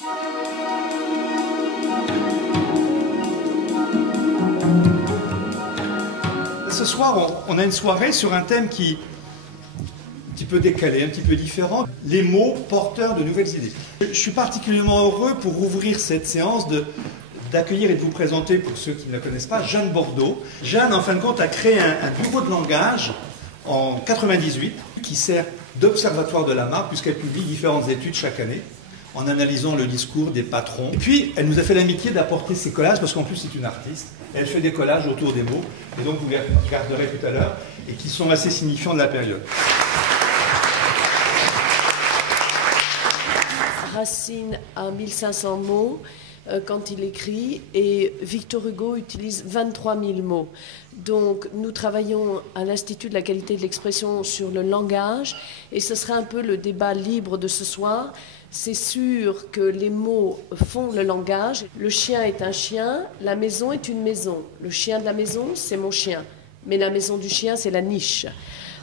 Ce soir, on a une soirée sur un thème qui un petit peu décalé, un petit peu différent, les mots porteurs de nouvelles idées. Je suis particulièrement heureux pour ouvrir cette séance d'accueillir et de vous présenter, pour ceux qui ne la connaissent pas, Jeanne Bordeaux. Jeanne, en fin de compte, a créé un bureau de langage en 98 qui sert d'observatoire de la marque puisqu'elle publie différentes études chaque année en analysant le discours des patrons. Et puis, elle nous a fait l'amitié d'apporter ses collages, parce qu'en plus, c'est une artiste. Elle fait des collages autour des mots, et donc vous les regarderez tout à l'heure, et qui sont assez signifiants de la période. Racine a 1500 mots quand il écrit, et Victor Hugo utilise 23 000 mots. Donc, nous travaillons à l'Institut de la qualité de l'expression sur le langage, et ce sera un peu le débat libre de ce soir. C'est sûr que les mots font le langage. Le chien est un chien, la maison est une maison. Le chien de la maison, c'est mon chien. Mais la maison du chien, c'est la niche.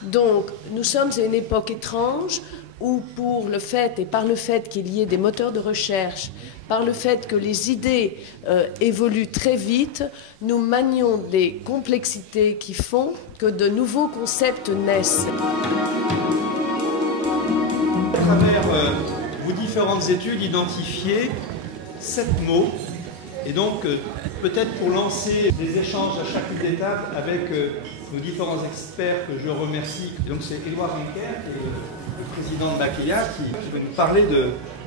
Donc, nous sommes à une époque étrange où, pour le fait, et par le fait qu'il y ait des moteurs de recherche, par le fait que les idées évoluent très vite, nous manions des complexités qui font que de nouveaux concepts naissent. À travers vos différentes études, identifiez 7 mots. Et donc, peut-être pour lancer des échanges à chacune des tables avec nos différents experts que je remercie. Donc, c'est Édouard Henker, qui est le président de Bakéa, qui va nous parler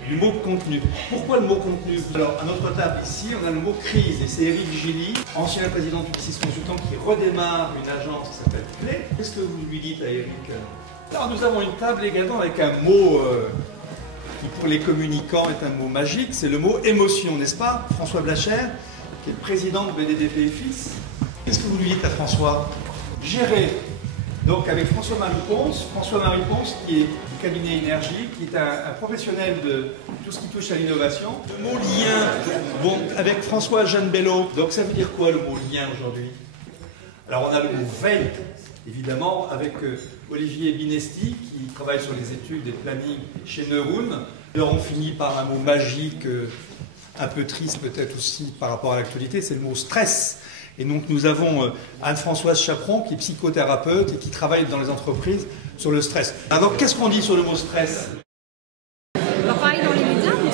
du mot contenu. Pourquoi le mot contenu? Alors, à notre table ici, on a le mot crise, et c'est Éric Gilly, ancien président du Publicis Consultant, qui redémarre une agence qui s'appelle Clé. Qu'est-ce que vous lui dites à Éric? Alors, nous avons une table également avec un mot qui, pour les communicants, est un mot magique, c'est le mot émotion, n'est-ce pas? François Blachère, qui est le président de BDDP et Fils. Qu'est-ce que vous lui dites à François? Gérer. Donc avec François-Marie Ponce, qui est du cabinet Énergie, qui est un professionnel de tout ce qui touche à l'innovation. Le mot lien, bon, avec François-Jeanne Bello. Donc ça veut dire quoi le mot lien aujourd'hui? Alors on a le mot Welt, évidemment, avec Olivier Binesti, qui travaille sur les études des plannings chez Neuroun. Alors on finit par un mot magique, un peu triste peut-être aussi par rapport à l'actualité, c'est le mot stress. Et donc nous avons Anne-Françoise Chaperon, qui est psychothérapeute et qui travaille dans les entreprises sur le stress. Alors qu'est-ce qu'on dit sur le mot stress? Alors pareil dans les médias, mais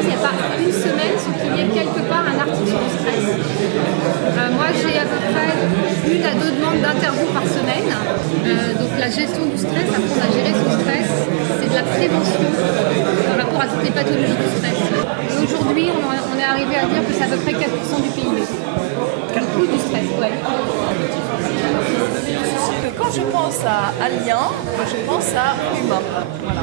il n'y a pas une semaine sans qu'il y ait quelque part un article sur le stress. Moi j'ai à peu près 1 à 2 demandes d'interview par semaine. Donc la gestion du stress, apprendre à gérer son stress, c'est de la prévention par rapport à toutes les pathologies du stress. Et aujourd'hui on est arrivé à dire que c'est à peu près 4% du PIB. Le coût du stress, ouais. Quand je pense à lien, je pense à humain. Voilà.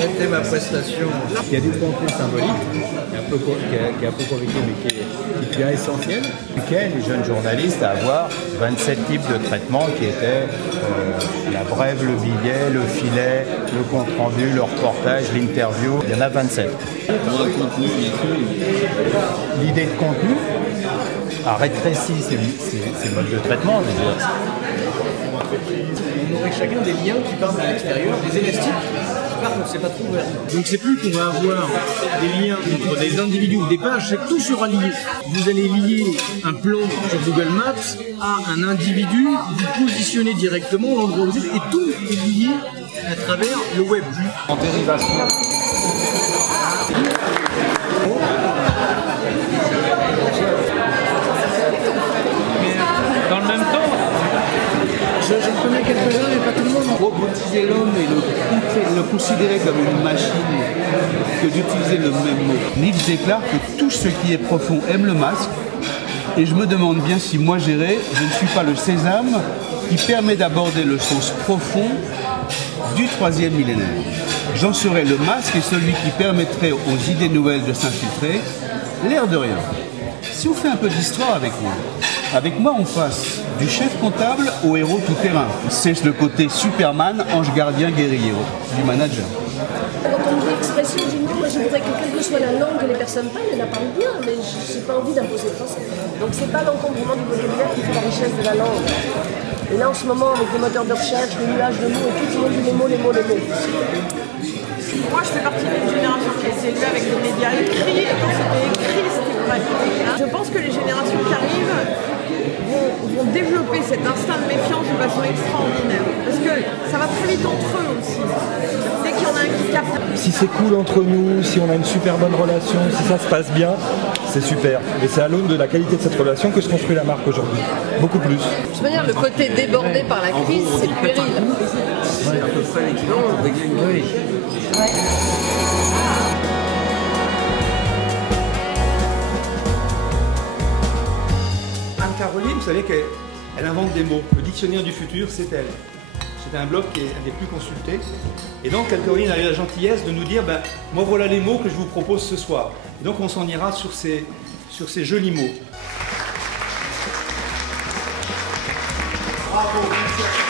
C'était ma prestation. Il y a du contenu symbolique, qui est un peu compliqué, mais qui est bien essentiel. Lequel les jeunes journalistes à avoir 27 types de traitements qui étaient la brève, le billet, le filet, le compte-rendu, le reportage, l'interview. Il y en a 27. L'idée de contenu a rétréci ces modes de traitement. On aurait chacun des liens qui partent à l'extérieur, des élastiques qui partent, on ne sait pas trop vers. Donc c'est plus qu'on va avoir des liens entre des individus ou des pages, c'est tout sera lié. Vous allez lier un plan sur Google Maps à un individu, vous positionnez directement l'endroit où vous êtes, et tout est lié à travers le web. En dérivation. Dans le même temps, je connais quelques-uns, mais pas tout le monde. Robotiser l'homme et le considérer comme une machine que d'utiliser le même mot. Nietzsche déclare que tout ce qui est profond aime le masque. Et je me demande bien si moi j'irai, je ne suis pas le sésame qui permet d'aborder le sens profond du 3e millénaire. J'en serai le masque et celui qui permettrait aux idées nouvelles de s'infiltrer, l'air de rien. Si on fait un peu d'histoire avec moi on passe du chef comptable au héros tout-terrain. C'est le côté Superman, ange gardien, guerrier du manager. Quand on me dit expression, je dis non, moi je voudrais que quelle que soit la langue que les personnes parlent, elles la parlent bien, mais je n'ai pas envie d'imposer le français. Donc c'est pas l'encombrement du vocabulaire qui fait la richesse de la langue. Et là en ce moment, avec les moteurs de recherche, les nuages de mots et tout le monde dit les mots. Moi je fais partie d'une génération qui a Si c'est cool entre nous, si on a une super bonne relation, si ça se passe bien, c'est super. Et c'est à l'aune de la qualité de cette relation que se construit la marque aujourd'hui. Beaucoup plus. De toute manière, le côté débordé par la crise, c'est puéril. C'est à peu près l'équivalent pour régler une crise. Anne-Caroline, vous savez qu'elle invente des mots. Le dictionnaire du futur, c'est elle. C'est un blog qui est un des plus consultés. Et donc, Anne-Caroline a eu la gentillesse de nous dire, moi voilà les mots que je vous propose ce soir. Et donc, on s'en ira sur ces jolis mots. Bravo, merci.